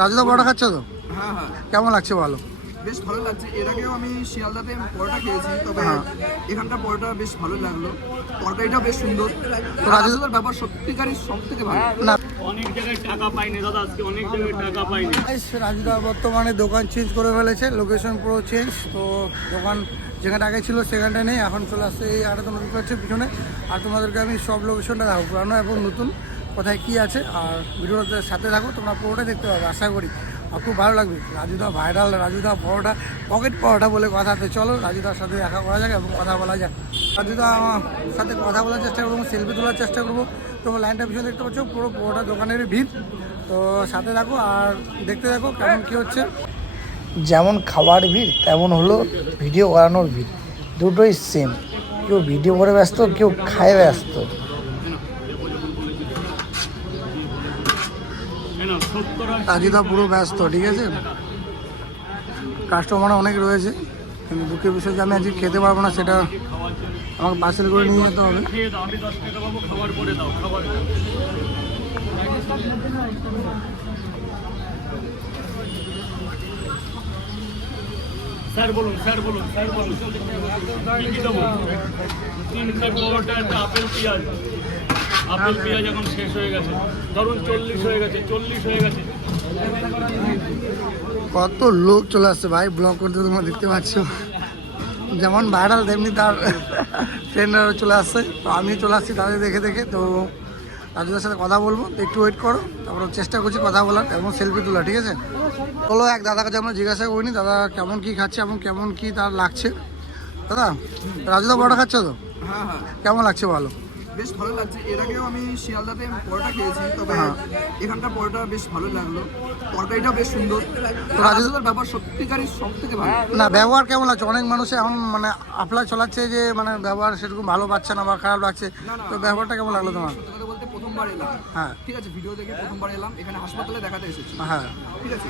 রাজুদা পরোটা খাচ্ছ তো? হ্যাঁ হ্যাঁ, কেমন লাগছে বলো? বেশ ভালো লাগছে। এর আগেও আমি শিয়ালদাতে পরোটা খেয়েছি, তবে এখানকার পরোটা বেশ ভালো লাগলো। তরকারিটাও বেশ সুন্দর। রাজুদার ব্যাপার সত্যিকারই সব থেকে ভালো। না, অনেক জায়গায় টাকা পাইনি দাদা, আজকে অনেক জায়গায় টাকা পাইনি। রাজুদা বর্তমানে দোকান চেঞ্জ করে ফেলেছে, লোকেশন পুরো চেঞ্জ। তো দোকান যেখানে আগে ছিল সেখানটা নেই, এখন চলে আসছে এই আরেকটা নতুন হচ্ছে পিছনে। আর তোমাদেরকে আমি সব লোকেশনটা দেখাবো, পুরানো এবং নতুন কোথায় কী আছে। আর ভিডিওতে সাথে থাকো, তোমরা পুরোটাই দেখতে পাবে আশা করি। আর খুব ভালো লাগবে। রাজুদা ভাইরাল, রাজুদা পরোটা, পকেট পরোটা বলে কথাতে। চলো রাজুদার সাথে দেখা করা যাক এবং কথা বলা যাক। রাজুদা আমার সাথে কথা বলার চেষ্টা করবো, সেলফি তোলার চেষ্টা করবো। তোমার লাইনটা পিছনে দেখতে পাচ্ছ, পুরো পরোটা দোকানেরই ভিড়। তো সাথে থাকো আর দেখতে থাকো কেমন কী হচ্ছে। যেমন খাবার ভিড় তেমন হলো ভিডিও করানোর ভিড়, দুটোই সেম। কেউ ভিডিও করে ব্যস্ত, কেউ খায় ব্যস্ত। রাজুদা পুরো ব্যস্ত, ঠিক আছে। কাস্টমার অনেক রয়েছে, কিন্তু দুঃখের বিষয় যে আমি আজকে খেতে পারবো না, সেটা আমাকে পার্সেল করে নিয়ে যেতে হবে। আমি 10 টাকা পাবো, খাবার করে দাও, খাবার। স্যার বলুন, স্যার বলুন, স্যার বলুন, কি দেবো? 3 প্লেট পরোটা, একটা আপেল পেঁয়াজ। আপেল পেঁয়াজ এখন শেষ হয়ে গেছে, ধরুন 40 হয়ে গেছে, 40 হয়ে গেছে। কত লোক চলে আসছে ভাই ব্লগ করতে, তোমরা দেখতে পাচ্ছ। যেমন ভাইরাল তেমনি তার ফ্রেন্ডরা চলে আসছে। তো আমি চলে আসছি তাদের দেখে দেখে। তো রাজুদার সাথে কথা বলবো, তো একটু ওয়েট করো। তারপর চেষ্টা করছি কথা বলার এবং সেলফি তোলা, ঠিক আছে। বলো, এক দাদার কাছে আমরা জিজ্ঞাসা করিনি দাদা কেমন কী খাচ্ছে এবং কেমন কী তার লাগছে। দাদা, রাজুদা পরোটা খাচ্ছ তো? হ্যাঁ হ্যাঁ, কেমন লাগছে বলো? বেশ ভালো লাগছে। এর আগেও আমি শিয়ালদাতে পরোটা খেয়েছি, তবে এখানকার পরোটা বেশ ভালো লাগলো। তরকারিটাও বেশ সুন্দর। রাজুদার ব্যাপার সত্যিকারই সব থেকে ভালো। না, ব্যবহার কেমন লাগছে? অনেক মানুষ এখন মানে আপনার চলাচ্ছে যে মানে ব্যবহার সেরকম ভালো পাচ্ছে না বা খারাপ লাগছে। তো ব্যবহারটা কেমন লাগলো তোমার? সত্যি কথা বলতে প্রথমবার এলাম। হ্যাঁ, ঠিক আছে, ভিডিও দেখে প্রথমবার এলাম, এখানে হাসপাতালে দেখাতে এসেছি। হ্যাঁ, ঠিক আছে,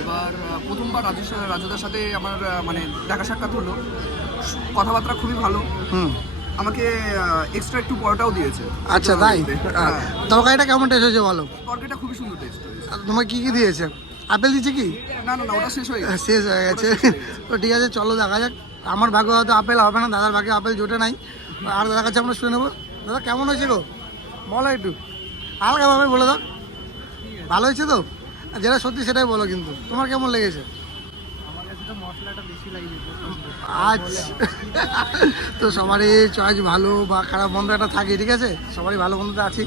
এবার প্রথমবার রাজুদার সাথে আমার মানে দেখা সাক্ষাৎ হলো। কথাবার্তা খুবই ভালো। আমাকে এক্সট্রা একটু পরোটাও দিয়েছে। আচ্ছা তাই? তরকারিটা কেমন টেস্ট হয়েছে বলো? তরকারিটা খুবই সুন্দর টেস্ট হয়েছে। তোমার কি কি দিয়েছে? আপেল দিয়েছে কি? না না না, ওটা শেষ হয়ে গেছে। শেষ হয়ে গেছে। তো ঠিক আছে, চলো দেখা যাক। আমার ভাগ্য হয়তো আপেল হবে না, দাদার ভাগ্যে আপেল জোটে নাই। আর দাদার কাছে আমরা শুনে নেবো। দাদা কেমন হয়েছে গো? বলো একটু হালকাভাবে বলে দাও। ভালো হয়েছে তো? যেটা সত্যি সেটাই বলো, কিন্তু তোমার কেমন লেগেছে? আচ্ছা, তো সবারই চয়েস ভালো বা খারাপ বন্ধু একটা থাকে, ঠিক আছে। সবারই ভালো বন্ধুটা আছি।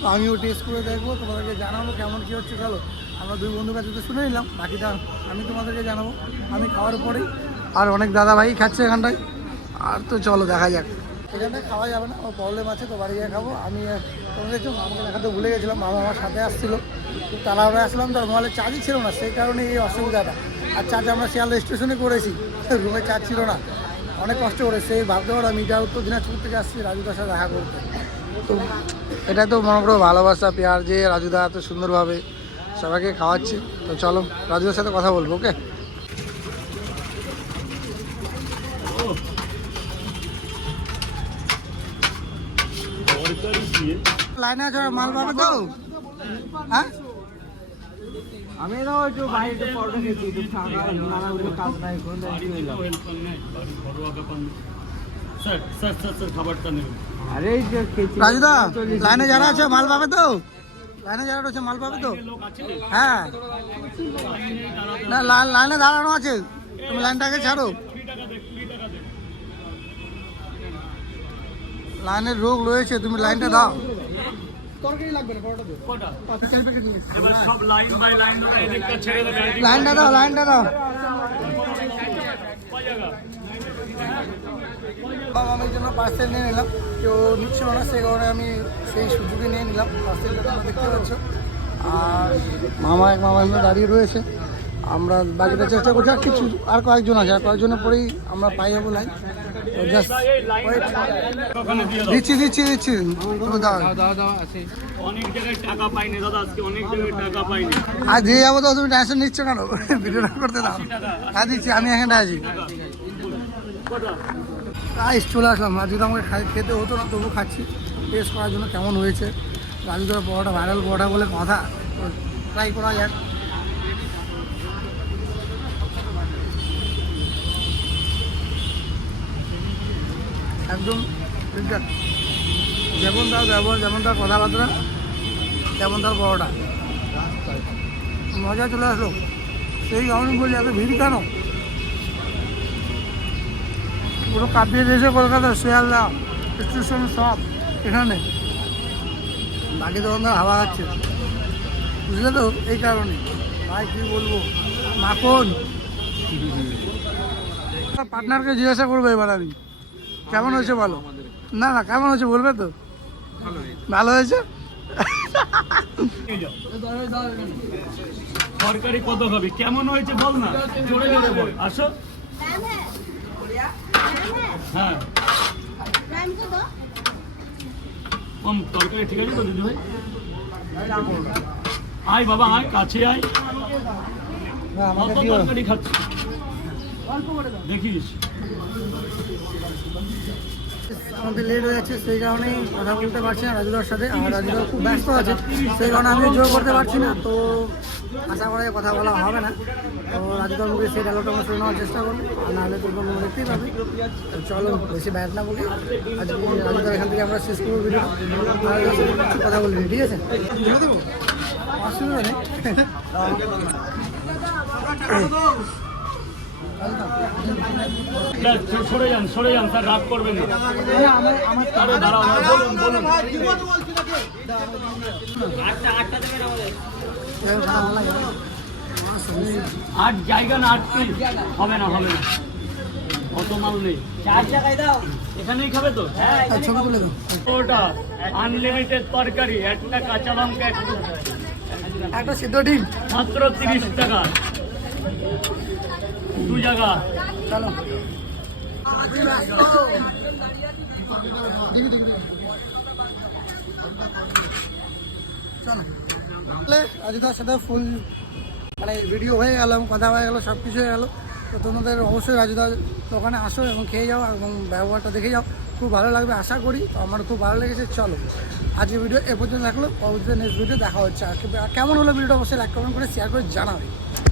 তো আমিও টেস্ট করে দেখবো, তোমাদেরকে জানাবো কেমন কী হচ্ছে। চলো, আমরা দুই বন্ধুর কাছে তো শুনে নিলাম, বাকিটা আমি তোমাদেরকে জানাবো আমি খাওয়ার পরেই। আর অনেক দাদা ভাই খাচ্ছে এখানটায়। আর তো চলো দেখা যাক। এখানটায় খাওয়া যাবে না, ও প্রবলেম আছে, তো বাড়ি গিয়ে খাবো। আমি তোমাদের মামাকে দেখাতে ভুলে গেছিলাম, মামা আমার সাথে আসছিলো। খুব তাড়াহুড়ো আসলাম, তার মোবাইলে চার্জই ছিল না, সেই কারণে এই অসুবিধাটা। আর চার্জ আমরা শিয়ালদা স্টেশনে করেছি, রুমে চার্জ ছিল না, অনেক কষ্ট করে। সেই ভাবতে পারো আমি এটা উত্তর দিনাজপুর থেকে আসছি রাজুদার সাথে দেখা করতে। তো এটা তো মনে করো ভালোবাসা, পেয়ার যে রাজুদা এত সুন্দরভাবে সবাইকে খাওয়াচ্ছে। তো চলো রাজুদার সাথে কথা বলবো, ওকে। লাইনে আছো, মাল পাবে তো? হ্যাঁ, আমি না একটু বাইরে পরোটা খেয়েছি, একটু কাজ নাই খাবারটা নেবেন। আরে রাজুদা লাইনে যারা আছে মাল পাবে তো? লাইনে যারা রয়েছে মাল পাবে তো? হ্যাঁ, না লাইনে দাঁড়ানো আছে, তুমি লাইনটাকে ছাড়ো। লাইনের রোগ রয়েছে, তুমি লাইনটা দাও। লাইনটা দাও, লাইনটা দাও। আমি জন্য পার্সেল নিয়ে নিলাম, কেউ নিচ্ছিল না, সেই কারণে আমি সেই সুযোগে নিয়ে নিলাম পার্সেলটা, তোমরা দেখতে পাচ্ছ। আর মামা এখানে দাঁড়িয়ে রয়েছে, আমরা বাকিটা চেষ্টা করছি। আর কিছু আর কয়েকজন আছে, আর কয়েকজনের পরেই আমরা পাই যাবো লাইন। তো জাস্ট দিচ্ছি তুমি দাও। অনেক জায়গায় টাকা পাইনি দাদা, আজকে অনেক জায়গায় টাকা পাইনি। আর দিয়ে যাবো তো, তুমি টেনশন নিচ্ছ কেন? ভিডিওটা করতে দাও। হ্যাঁ দিচ্ছি, আমি এখানটা আছি। চলে আসলাম। আর যদি আমাকে খেতে হতো না, তবু খাচ্ছি টেস্ট করার জন্য কেমন হয়েছে। রাজুদার পরোটা ভাইরাল পরোটা বলে কথা, তো ট্রাই করা যাক। একদম ঠিকঠাক, যেমন তার ব্যবহার, যেমন তার কথাবার্তা, তেমন তার পরোটা, মজা চলে আসলো। সেই কারণে বলি এত ভিড় কেন, পুরো কাঁপিয়ে দিয়েছে কলকাতা, শিয়ালদা স্টেশন সব এখানে, বাকি দোকানদার হাওয়া খাচ্ছে, বুঝলে তো? এই কারণে ভাই কী বলবো, মাখন। পার্টনারকে জিজ্ঞাসা করবো এবার আমি, কেমন হয়েছে বলো? না না, কেমন হয়েছে বলবে তো? ভালো হয়েছে। তরকারি কত খাবি, কেমন হয়েছে বল না, জোরে জোরে বল। আসো। হ্যাঁ কম তরকারি, ঠিক আছে তো দিদি ভাই? আয় বাবা আয়, কাছে আয়। কত তরকারি খাচ্ছি দেখিস। আমাদের লেট হয়ে যাচ্ছে, সেই কারণেই কথা বলতে পারছি না রাজুদার সাথে, আর রাজুদা খুব ব্যস্ত আছে, সেই কারণে আমি জোর করতে পারছি না। তো আশা করা যায় কথা বলা হবে না, তো রাজুদার মুখে সেই ডায়লগটা আমরা শুনে নেওয়ার চেষ্টা করবো, আর নাহলে তো তোমরা দেখতেই পাবে। তো চলো বেশি ব্যাট না বলি, আজকে রাজুদার এখান থেকে আমরা শেষ করবো ভিডিও, আর কথা বলবি, ঠিক আছে? অসুবিধা নেই। সরে যান, সরে যান, স্যার রাগ করবেন না। আরে দাঁড়াও, বলুন বলুন। আট জায়গা না, 8 পিস হবে না, হবে না, অত মাল নেই। 4 জায়গায় দাও, এখানেই খাবে তো? ছবি তুলে দাও। ওটা আনলিমিটেড তরকারি, একটা কাঁচা লঙ্কা, একটা সিদ্ধ ডিম, মাত্র 30 টাকা, 2 জায়গা। চলো। চলো রাজুদার সাথে ফুল মানে ভিডিও হয়ে গেল, কথা হয়ে গেলো, সব কিছু হয়ে গেলো। তো তোমাদের অবশ্যই রাজুদার দোকানে আসো এবং খেয়ে যাও এবং ব্যবহারটা দেখে যাও, খুব ভালো লাগবে আশা করি। তো আমার খুব ভালো লেগেছে। চলো আজকে ভিডিও এ পর্যন্ত রাখলো, পরবর্তী নেক্সট ভিডিও দেখা হচ্ছে। আর কেমন হলো ভিডিওটা অবশ্যই লাইক কমেন্ট করে শেয়ার করে জানাবে।